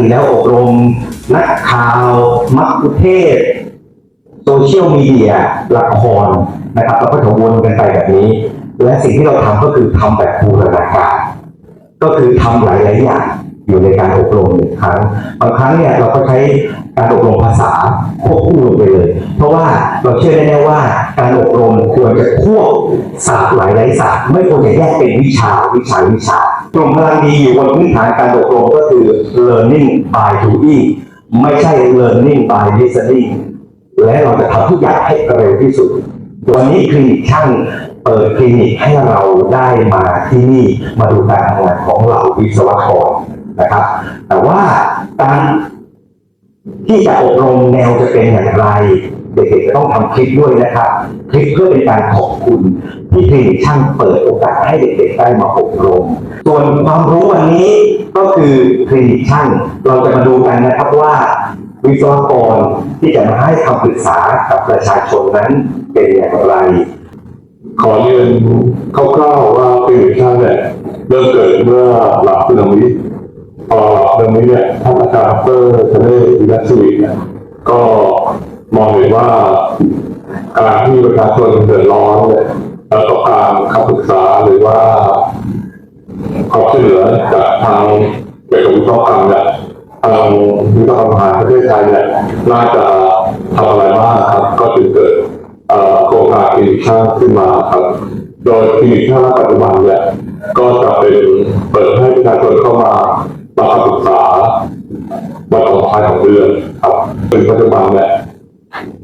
ติแล้วอบรม นักข่าว มักคุเทศโซเชียลมีเดียละครนะครับแล้วก็จะวนกันไปแบบนี้ และสิ่งที่เราทำก็คือทำแบบบูรณาการก็คือทำหลายๆอย่าง อยู่ในการอบรมหนึ่งครั้งบางครั้งเนี่ยเราก็ใช้การอบรมภาษาควบคู่กันไปเลย เพราะว่าเราเชื่อแน่ๆว่าการอบรมควรจะควบศาสตร์หลายๆศาสตร์ไม่ควรจะแยกเป็นวิชาวิชาวิชากลุ่มพลังดีอยู่บนพื้นฐานการอบรมก็คือ learning by doing ไม่ใช่ learning by listening และเราจะทำทุกอย่างให้เร็วที่สุดวันนี้คลินิกช่างเปิดคลินิกให้เราได้มาที่นี่มาดูการทำงานของเราวิศวกร นะครับ แต่ว่าการที่จะอบรมแนวจะเป็นอย่างไร เด็กๆจะต้องทำคลิปด้วยนะครับ คลิปเพื่อเป็นการขอบคุณที่คลินิกช่างเปิดโอกาสให้เด็กๆได้มาอบรม ส่วนความรู้วันนี้ก็คือคลินิกช่างเราจะมาดูกันนะครับว่าวิศวกรที่จะมาให้คำปรึกษากับประชาชนนั้นเป็นอย่างไร ขอเรียนคร่าวๆว่าคลินิกช่างเนี่ยเริ่มเกิดเมื่อหลังสึนามิพอ หลังสึนามิเนี่ยท่านอาจารย์ดรทเลวิรัชวิทย์เนี่ยก็มองเห็นว่าการที่ประชาชนเดือดร้อนเนี่ยแล้วต้องการคำปรึกษาหรือว่าความช่วยเหลือจากทางเกี่ยวกับวิศวกรรมเนี่ยทางวิศวกรรมหาประเทศไทยเนี่ยน่าจะทำอะไรบ้างครับ ก็จึงเกิดโครงการคลินิกช่างขึ้นมาครับ โดยคลินิกช่างณปัจจุบันเนี่ยก็จะเป็นเปิดให้ประชาชนเข้ามา มาคำปรึกษาวันของภายของเดือนครับถึงปัจจุบันเนี่ย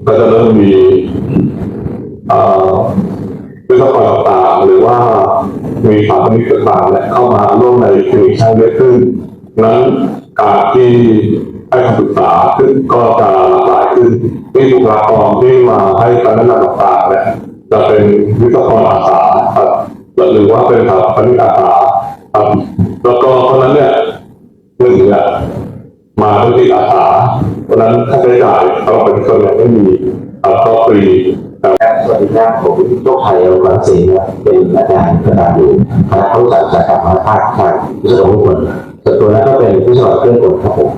ก็จะเริ่มมีวิศวกรต่างๆหรือว่ามีสถาปนิกต่างๆเนี่ยเข้ามาร่วมในคลินิกช่างเยอะขึ้นนั้นการที่ให้คำปรึกษาขึ้นก็จะหลากหลายขึ้นที่บุคลากรที่มาให้การแนะนำต่างๆเนี่ยจะเป็นวิศวกรอาสาครับหรือว่าเป็นสถาปนิกอาสาครับแล้วก็เพราะนั้นเนี่ย มาด้วยจิตอาสาเพราะนั้นค่าใช้จ่ายสำหรับประชาชนเนี่ไม่มีก็ฟรีครับครับสวัสดีครับผมโชคชัยรังศรีครับเป็นอาจารย์คณะอยู่คณะเข้าจัดจากการมาภาคทางวิศวกรรมคนส่วนตัวนั้นก็เป็นวิศวกรเครื่องกลครับผม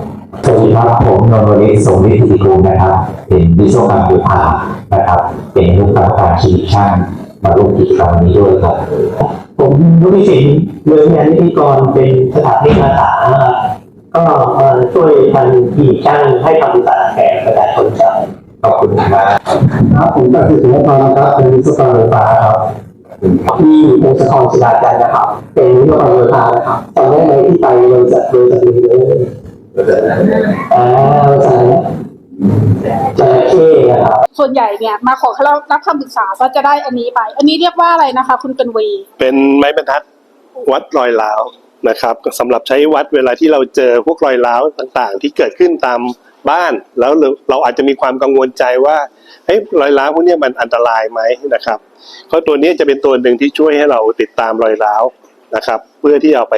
สวัสดีครับผมนนท์วณิชสมฤทธิ์ธิกุลนะครับ เป็นวิศวกรรมโยธานะครับ เป็นลูกกรรมการชีวิตช่างมาร่วมกิจกรรมนี้ด้วยครับผมรุพิสิทธิ์เรืองยันนิติกรเป็นสถาปนิกอาสา ก็มาช่วยทางทีมช่างให้คำปรึกษาแก่ประชาชนครับขอบคุณครับครับผมจากที่สุวรรณนะครับเป็นวิศวกรไฟฟ้าครับที่พงศธรศิลาจันทร์นะครับ เป็นวิศวกรโยธานะครับจำได้ไหมที่ไปบริษัทบริษัทหนึงเลยอ่าบริษัทอะไรนะจระเข้นะครับส่วนใหญ่เนี่ยมาขอรับคำปรึกษาก็จะได้อันนี้ไป อันนี้เรียกว่าอะไรนะคะ คุณกันวี เป็นไม้บรรทัดวัดรอยร้าว นะครับก็สำหรับใช้วัดเวลาที่เราเจอพวกรอยร้าวต่างๆ ที่เกิดขึ้นตามบ้าน แล้วเราเราอาจจะมีความกังวลใจว่าเฮ้ยรอยร้าวพวกเนี้ยมันอันตรายไหมนะครับเพราะตัวเนี้ยจะเป็นตัวหนึ่งที่ช่วยให้เราติดตามรอยร้าวนะครับเพื่อที่เอาไป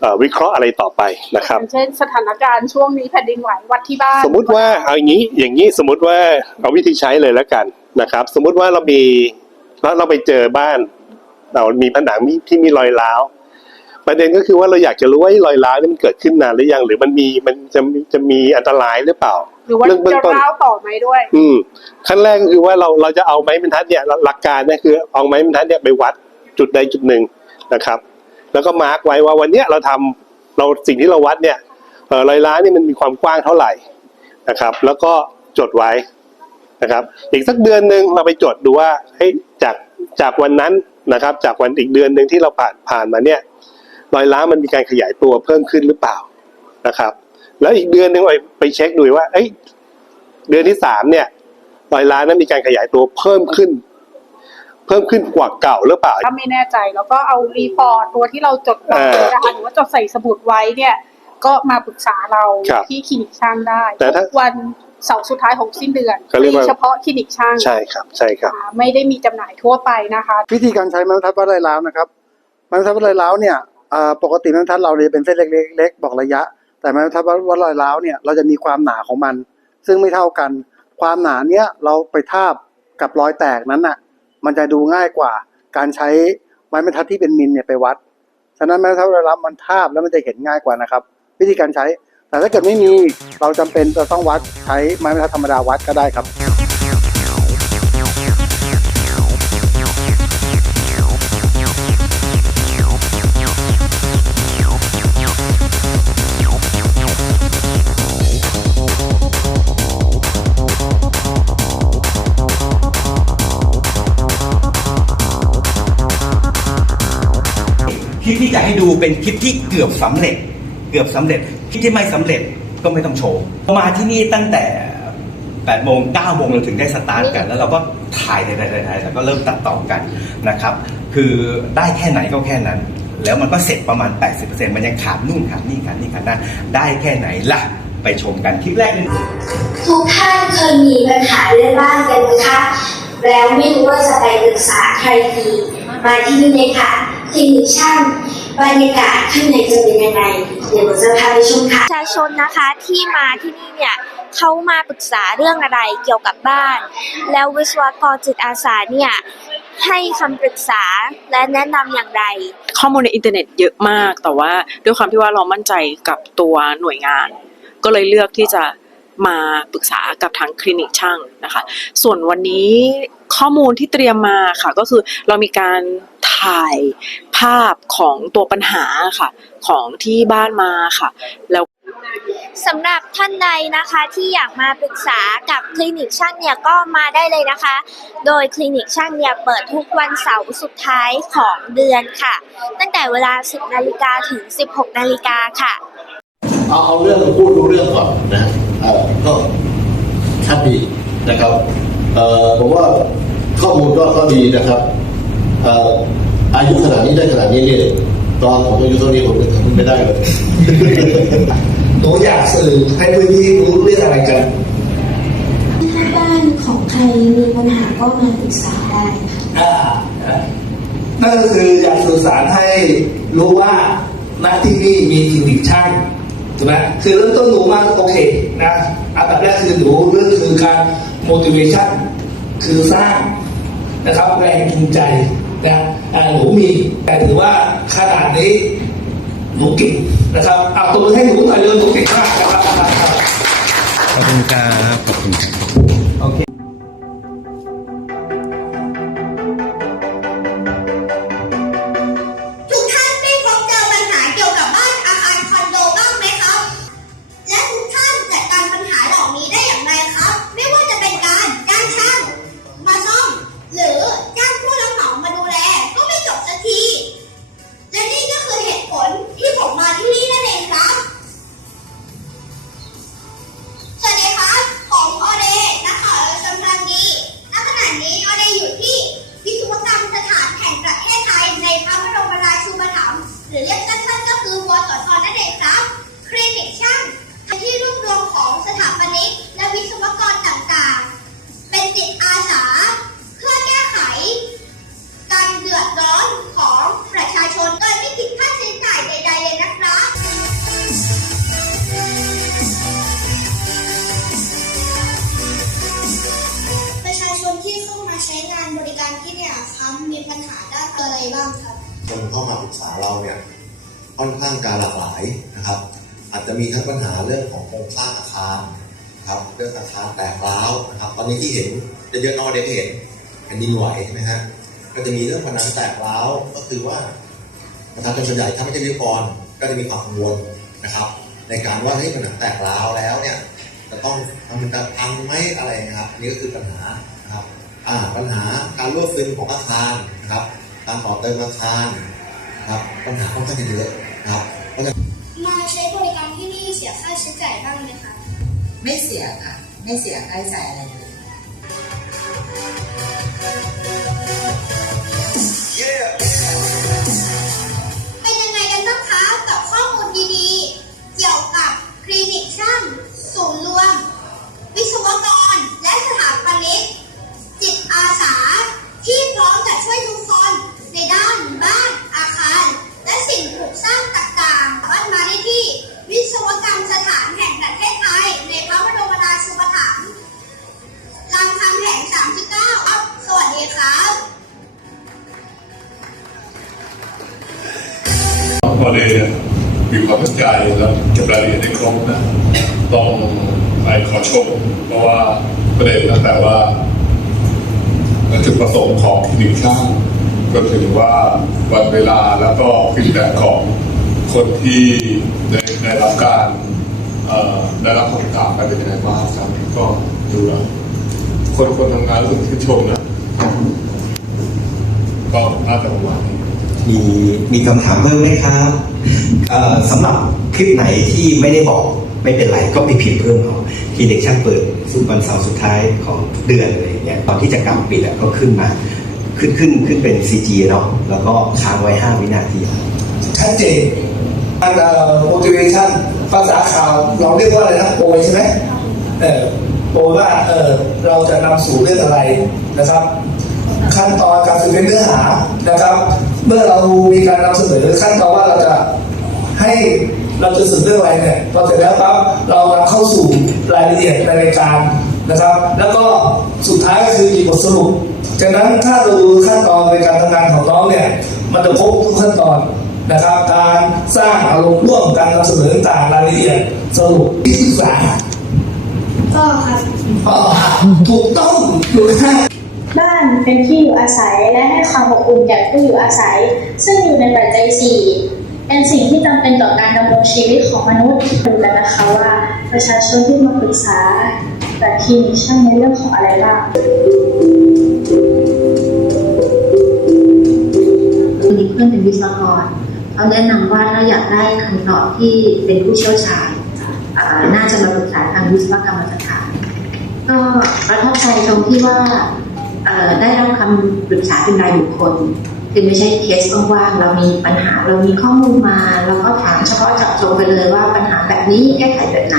เอ่อวิเคราะห์อะไรต่อไปนะครับอย่างเช่นสถานการณ์ช่วงนี้แผ่นดินไหววัดที่บ้าน สมมุติว่าเอาอย่างนี้อย่างนี้สมมุติว่าเอาวิธีใช้เลยแล้วกันนะครับ สมมุติว่าเรามีแล้วเราไปเจอบ้าน เรามีผนังมีที่มีรอยร้าว ประเด็นก็คือว่าเราอยากจะรู้ว่าไอ้รอยร้าวนี่มันเกิดขึ้นนานหรือยัง หรือมันมีมันจะมีจะมีอันตรายหรือเปล่าหรือว่าเรื่องเบื้อจะงต้นร้าวต่อไหมด้วย อืมขั้นแรกก็คือว่าเราเราจะเอาไม้บรรทัดเนี่ยหลักการเนี่ยคือเอาไม้บรรทัดเนี่ยไปวัดจุดใดจุดหนึ่งนะครับ แล้วก็มาร์กไว้ว่าวันเนี้ยเราทำเราสิ่งที่เราวัดเนี่ยเอ่อรอยร้าวนี่มันมีความกว้างเท่าไหร่นะครับ แล้วก็จดไว้นะครับ อีกสักเดือนหนึ่งเราไปจดดูว่าเฮ้ยจากจากวันนั้นนะครับ จากวันอีกเดือนหนึ่งที่เราผ่านผ่านมาเนี่ย รอยร้าวมันมีการขยายตัวเพิ่มขึ้นหรือเปล่านะครับ แล้วอีกเดือนหนึ่งไปไปเช็คดูว่าเอ้ยเดือนที่สามเนี่ยรอยร้าวนั้นมีการขยายตัวเพิ่มขึ้น เพิ่มขึ้นกว่าเก่าหรือเปล่า ถ้าไม่แน่ใจแล้วก็เอารีพอร์ตตัวที่เราจดไว้เออนะคะหรือว่าจดใส่สมุดไว้เนี่ย ก็มาปรึกษาเราครับที่คลินิกช่างได้แต่ถ้า ทุกวันเสาร์สุดท้ายของสิ้นเดือนเขาเรียกว่า เฉพาะคลินิกช่างใช่ครับ ใช่ครับ อ่าไม่ได้มีจำหน่ายทั่วไปนะคะ วิธีการใช้ไม้บรรทัดวัดรอยร้าวนะครับไม้บรรทัดวัดรอยร้าวเนี่ยอ่า ปกติไม้บรรทัดเราเนี่ยเป็นเส้นเล็กๆบอกระยะ แต่ไม้บรรทัดวัดรอยร้าวเนี่ยเราจะมีความหนาของมัน ซึ่งไม่เท่ากัน ความหนาเนี้ยเราไปทาบกับรอยแตกนั้นน่ะ มันจะดูง่ายกว่า การใช้ไม้บรรทัดที่เป็นมิลเนี่ยไปวัด ฉะนั้นไม้บรรทัดวัดรอยร้าวมันทาบแล้วมันจะเห็นง่ายกว่านะครับ วิธีการใช้แต่ถ้าเกิดไม่มีเราจำเป็นจะต้องวัดใช้ไม้บรรทัดธรรมดาวัดก็ได้ครับ ลิปที่จะให้ดูเป็นคลิปที่เกือบสำเร็จ เกือบสำเร็จคลิปที่ไม่สำเร็จก็ไม่ต้องโชว์มาที่นี่ตั้งแต่8โมง9โมงเราถึงได้สตาร์ทกัน แล้วเราก็ถ่ายถ่ายถ่ายแล้วก็เริ่มตัดต่อกันนะครับ คือได้แค่ไหนก็แค่นั้น แล้วมันก็เสร็จประมาณ 80%มันยังขาดนู่นขาดนี่ขาดนี่ขาดนั่นได้แค่ไหนล่ะไปชมกันคลิปแรกเลยทุกท่านเคยมีปัญหาเรื่องบ้านกันไหมคะแล้วไม่รู้ว่าจะไปปรึกษาใครดีมาที่นี่เลยค่ะ คลินิกช่างบรรยากาศข้างในจะเป็นยังไงเดี๋ยวหนูจะพาไปชมค่ะประชาชนนะคะที่มาที่นี่เนี่ยเขามาปรึกษาเรื่องอะไรเกี่ยวกับบ้าน แล้ววิศวกรจิตอาสาเนี่ยให้คำปรึกษาและแนะนำอย่างไร ข้อมูลในอินเทอร์เน็ตเยอะมาก แต่ว่าด้วยความที่ว่าเรามั่นใจกับตัวหน่วยงาน ก็เลยเลือกที่จะ มาปรึกษากับทางคลินิกช่างนะคะ ส่วนวันนี้ข้อมูลที่เตรียมมาค่ะก็คือเรามีการถ่ายภาพของตัวปัญหาค่ะ ของที่บ้านมาค่ะ แล้วสำหรับท่านใดนะคะที่อยากมาปรึกษากับคลินิกช่างเนี่ยก็มาได้เลยนะคะ โดยคลินิกช่างเนี่ยเปิดทุกวันเสาร์สุดท้ายของเดือนค่ะ ตั้งแต่เวลา 10 นาฬิกาถึง 16 นาฬิกาค่ะ เอาเอาเรื่องพูดรู้เรื่องก่อนนะเอ่อ ก็ชัดดีนะครับเอ่อผมว่าข้อมูลก็ก็ดีนะครับเอ่ออายุขนาดนี้ได้ขนาดนี้เนี่ยตอนผมอายุเท่านี้ผมยังทำไม่ได้เลยหนูอยากสื่อให้พื้นที่รู้เรื่องอะไรกันถ้าบ้านของใครมีปัญหาก็มาปรึกษาได้ค่ะอ่านั่นก็คืออยากสื่อสารให้รู้ว่าณที่นี่มีคลินิกช่าง ถูกไหมคือเริ่มต้นหนูมาโอเคนะอันดับแรกคือหนูเรื่องคือการ motivation คือสร้างนะครับแรงจูงใจนะอ่หนูมีแต่ถือว่าขนาดนี้หนูเก่งนะครับเอาตัวให้หนูหน่อยเร็วหนูเก่งมากนะครับขอบคุณครับขอบคุณครับทุก โครงสร้างอาคารครับเรื่องอาคารแตกร้าวนะครับ ตอนนี้ที่เห็นจะเยอะๆนอเดี๋ยวเห็นแผ่นดินไหวใช่ไหมฮะก็จะมีเรื่องผนังแตกร้าวก็คือว่าประชาชนส่วนใหญ่ถ้าไม่ใช่วิศวกรก็จะมีความกังวลนะครับ ในการว่าเฮ้ยผนังแตกร้าวแล้วเนี่ยจะต้องทำมันจะพังไหมอะไรนะครับนี่ก็คือปัญหานะครับอ่าปัญหาการรั่วซึมของอาคารนะครับการต่อเติมอาคารนะครับปัญหาค่อนข้างเยอะนะครับมาใช้บริการที่นี่ เสียค่าใช้จ่ายบ้างไหมคะไม่เสียค่ะ ไม่เสียค่าใช้จ่ายอะไรเลย Yeah! และเก็บรายละเอียดได้ครบนะต้องไปขอชม เพราะว่าประเด็นตั้งแต่ว่าจุดประสงค์ของคลินิกช่างก็ถือว่าวันเวลาแล้วก็ฟีดแบ็ของคนที่ได้ได้รับการเอ่อได้รับคำถามไปเป็นยังไงบ้างครับก็ดูแล้วคนคนทำงานรู้สึกชื่นชมนะก็น่าจะประมาณนี้มีมีคำถามเพิ่มไหมครับสำหรับ คลิปไหนที่ไม่ได้บอกไม่เป็นไรก็ไปพิมพ์เพิ่มเอาที่เด็กช่างเปิดสุดวันเสาร์สุดท้ายของเดือนอะไรอย่างเงี้ยตอนที่จะกำปิดก็ขึ้นมา ขึ้นขึ้นขึ้นเป็น CG เนาะแล้วก็ค้างไว้ 5 วินาทีชัดเจนอันเอ่อ motivation ภาษาข่าวเราเรียกว่าอะไรนะโปรยใช่ไหมเออโปรยว่าเออเราจะนำสู่เรื่องอะไรนะครับ ขั้นตอนการสื่อเป็นเนื้อหานะครับ เมื่อเรามีการนำเสนอขั้นตอนว่าเราจะให้ เราจะสื่อเรื่องอะไรเนี่ยพอเสร็จแล้วปั๊บเรานำเข้าสู่รายละเอียดในรายการนะครับ แล้วก็สุดท้ายก็คือมีบทสรุปจากนั้นถ้าเราดูขั้นตอนในการทำงานของน้องเนี่ยมันจะพบทุกขั้นตอนนะครับ การสร้างอารมณ์ร่วมการนำเสนอต่างรายละเอียดสรุปที่ศึกษาก็ครับถูกต้องถูกต้องบ้านเป็นที่อยู่อาศัยและให้ความอบอุ่นแก่ผู้อยู่อาศัย ซึ่งอยู่ในปัจจัยสี่ เป็นสิ่งที่จำเป็นต่อการดำรงชีวิตของมนุษย์ดูกันนะคะว่าประชาชนที่มาปรึกษาแต่คลินิกช่างในเรื่องของอะไรบ้างมีเพื่อนเป็นวิศวกรเขาแนะนำว่าถ้าอยากได้คำตอบที่เป็นผู้เชี่ยวชาญอ่าน่าจะมาปรึกษาทางวิศวกรรมสถานก็ประทับใจตรงที่ว่าเอ่อได้รับคำปรึกษาเป็นรายบุคคล คือไม่ใช่เคสกว้างๆเรามีปัญหาเรามีข้อมูลมาเราก็ถามเฉพาะเจาะจงไปเลยว่าปัญหาแบบนี้แก้ไขแบบไหน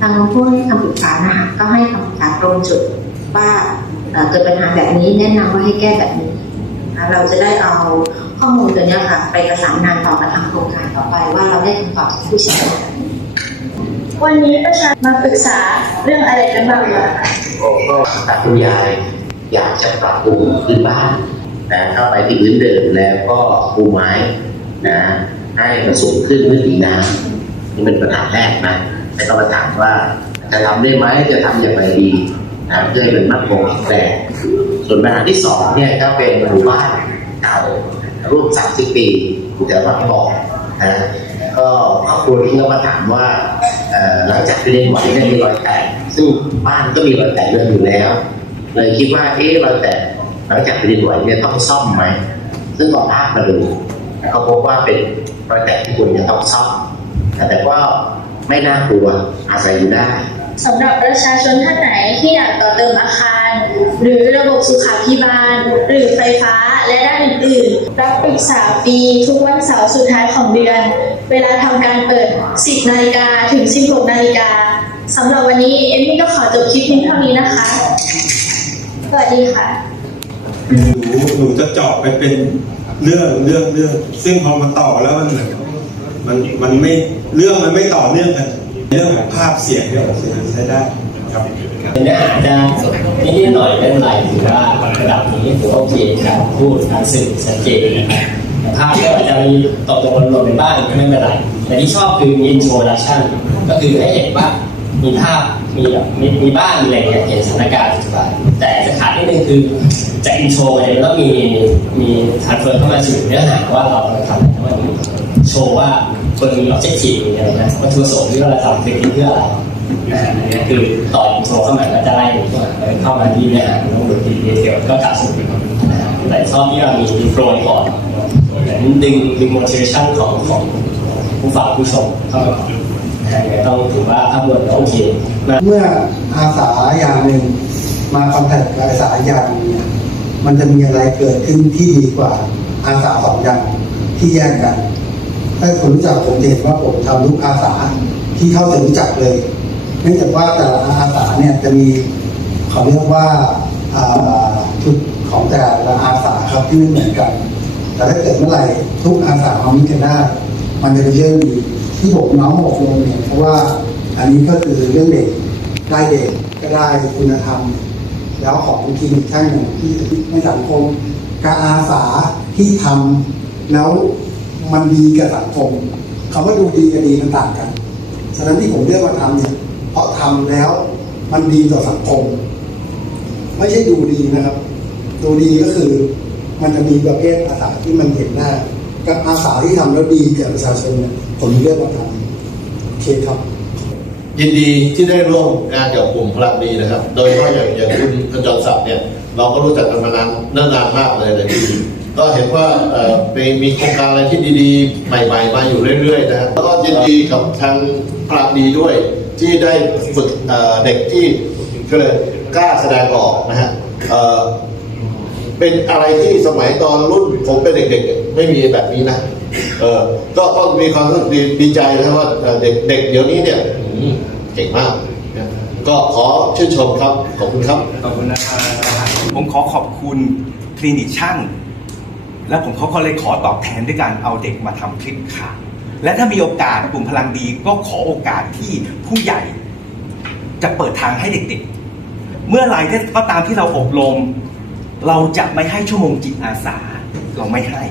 ทางผู้ให้คำปรึกษานะคะก็ให้คำปรึกษาตรงจุดว่าเอ่อเกิดปัญหาแบบนี้แนะนำว่าให้แก้แบบนี้นะเราจะได้เอาข้อมูลตัวเนี้ยค่ะ ไปประสานงานต่อกับทางโครงการต่อไปว่าเราได้คำตอบจากผู้เชี่ยวชาญวันนี้ประชาชนมาปรึกษาเรื่องอะไรกันบ้างคะก็ตัดคุณยายอยากจะปรับปรุงพื้นบ้าน นะเข้าไปที่พื้นเดิมแล้วก็ปูไม้นะให้มันสูงขึ้นด้วยสีน้ำนี่เป็นปัญหาแรกนะแต่ก็มาถามว่าจะทำได้ไหมจะทำอย่างไรดีนะเพื่อให้มันมั่นคงแข็งแรงส่วนปัญหาที่สองเนี่ยก็เป็นหมู่บ้านเก่าร่วม30ปีอยู่แต่วัดบอกนะก็ครอบครัวที่ก็มาถามว่าหลังจากที่เล่นไหวเนี่ยมีรอยแตกซึ่งบ้านก็มีรอยแตกเดิมอยู่แล้วเลยคิดว่าเอ๊ะรอยแตก หลังจากแผ่นดินไหวเนี่ยต้องซ่อมไหมซึ่งก็ภาพมาดูเขาพบว่าเป็นรอยแตกที่ควรจะต้องซ่อมแต่ก็ไม่น่ากลัวอาศัยอยู่ได้สำหรับประชาชนท่านไหนที่อยากต่อเติมอาคาร หรือระบบสุขาภิบาล หรือไฟฟ้าและด้านอื่นๆ รับปรึกษาฟรีทุกวันเสาร์สุดท้ายของเดือน เวลาทำการเปิด 10 นาฬิกาถึง 16 นาฬิกาสำหรับวันนี้เอมมี่ก็ขอจบคลิปเพียงเท่านี้นะคะ สวัสดีค่ะ หนูหนูจะเจาะไปเป็นเรื่องเรื่องเรื่อง ซึ่งพอมาต่อแล้วมันมันมันไม่เรื่องมันไม่ต่อเนื่องกันเรื่องของภาพเสียงเนี่ยใช้ได้ครับเนื้อหาจะนิดหน่อยเป็นไรถือว่าระดับนี้ถือว่าโอเคการพูดการสื่อชัดเจนนะครับแต่ภาพก็อาจจะมีตกตกหล่นไปบ้างก็ไม่เป็นไรแต่ที่ชอบคือ introduction ก็คือให้เห็นว่ามีภาพมีแบบมีมีบ้านมีอะไรเงี้ยเห็นสถานการณ์ปัจจุบันแต่ะขาด นิดนึงคือจากอินโทรเนี่ยมันต้องมีมีทรานเฟอร์เข้ามาสู่เนื้อหาว่าเราทำอะไรมันโชว์ว่าคนมี objective มีอะไรนะวัตถุประสงค์ที่เราทำคือเพื่ออะไรนะฮะอันนี้คือต่ออินโทรเข้ามาก็จะไล่เข้ามาเข้ามาที่เนื้อหาต้องดูดีเทลก็กลับสู่นะฮะแต่ชอบที่เรามีโปรยก่อนเหมือนดึงดึง motivation ของของผู้ฟังผู้ชมเข้ามาก่อนะฮะยังไงต้องถือว่าภาพรวมก็โอเคมากเมื่ออาสาอย่างหนึ่ง มาคอนแทคอาสาอย่างหนึ่งเนี่ยมันจะมีอะไรเกิดขึ้นที่ดีกว่าอาสาสองอย่างที่แยกกัน ถ้าคนรู้จักผมเห็นว่าผมทำทุกอาสาที่เข้าจะรู้จักเลยเนื่องจากว่าแต่ละอาสาเนี่ยจะมีเขาเรียกว่าจุดของแต่ละอาสาครับที่ไม่เหมือนกัน แต่ถ้าเกิดเมื่อไหร่ทุกอาสามามิกันได้มันจะเป็นเรื่องดีที่ผมน้องบอกลงเนี่ยเพราะว่าอันนี้ก็คือเรื่องเด็กได้เด็กก็ได้คุณธรรม แล้วของคลินิกช่างอย่งที่ในสังคมการอาสาที่ทำแล้วมันดีกับสังคมคำว่าดูดีกับดีมันต่างกัน ฉะนั้นที่ผมเลือกมาทำเนี่ย เพราะทำแล้วมันดีต่อสังคม ไม่ใช่ดูดีนะครับ ดูดีก็คือมันจะมีประเภทอาสาที่มันเห็นหน้า กับอาสาที่ทำแล้วดีแก่ประชาชนเนี่ยผมเลือกมาทำโอเคครับ ยินดีที่ได้ร่วมงานกับกลุ่มพลังดีนะครับ โดยเฉพาะอย่างอย่างคุณขจรศักดิ์เนี่ยเราก็รู้จักกันมานานเนิ่นนานมากเลยเลยพี่ก็เห็นว่าเอ่อมีมีโครงการอะไรที่ดีๆ ใหม่ๆ มาอยู่เรื่อยๆนะครับแล้วก็ยินดีกับทางพลังดีด้วย ที่ได้ฝึกเด็กที่ก็เลยกล้าแสดงออกนะฮะเป็นอะไรที่สมัยตอนรุ่นผมเป็นเด็กๆ ไม่มีแบบนี้นะเออก็ก็มีความรู้สึกดีใจนะว่าเด็กเด็กเดี๋ยวนี้เนี่ย เก่งมาก ก็ขอชื่นชมครับ ขอบคุณครับ ขอบคุณนะครับผมขอขอบคุณคลินิกช่าง แล้วผมเขาก็เลยขอตอบแทนด้วยการเอาเด็กมาทำคลิปข่าวและถ้ามีโอกาสกลุ่มพลังดีก็ขอโอกาสที่ผู้ใหญ่ จะเปิดทางให้เด็กๆ เมื่อไร่ก็ตามที่เราอบรม เราจะไม่ให้ชั่วโมงจิตอาสา เราไม่ให้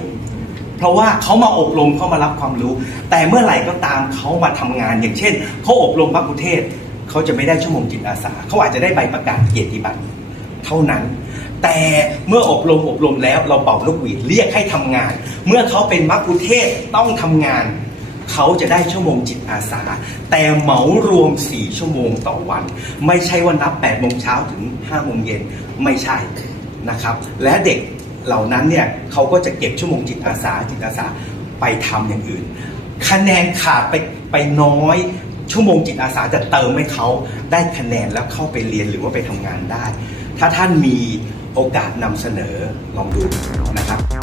เพราะว่าเขามาอบรมเขามารับความรู้ แต่เมื่อไหร่ก็ตามเขามาทำงาน อย่างเช่นเขาอบรมพระกุเทศเขาจะไม่ได้ชั่วโมงจิตอาสาเขาอาจจะได้ใบประกาศเกียรติบัตรเท่านั้น แต่เมื่ออบรมอบรมแล้วเราเป่าลูกหวีดเรียกให้ทำงาน เมื่อเขาเป็นมักคุเทศต้องทำงาน เขาจะได้ชั่วโมงจิตอาสา แต่เหมารวม 4 ชั่วโมงต่อวัน ไม่ใช่ว่านับ8โมงเช้าถึง5โมงเย็นไม่ใช่นะครับ และเด็ก เหล่านั้นเนี่ยเขาก็จะเก็บชั่วโมงจิตอาสาจิตอาสาไปทำอย่างอื่น คะแนนขาดไปไปน้อย ชั่วโมงจิตอาสาจะเติมให้เขาได้คะแนนแล้วเข้าไปเรียนหรือว่าไปทำงานได้ ถ้าท่านมีโอกาสนำเสนอลองดูนะครับ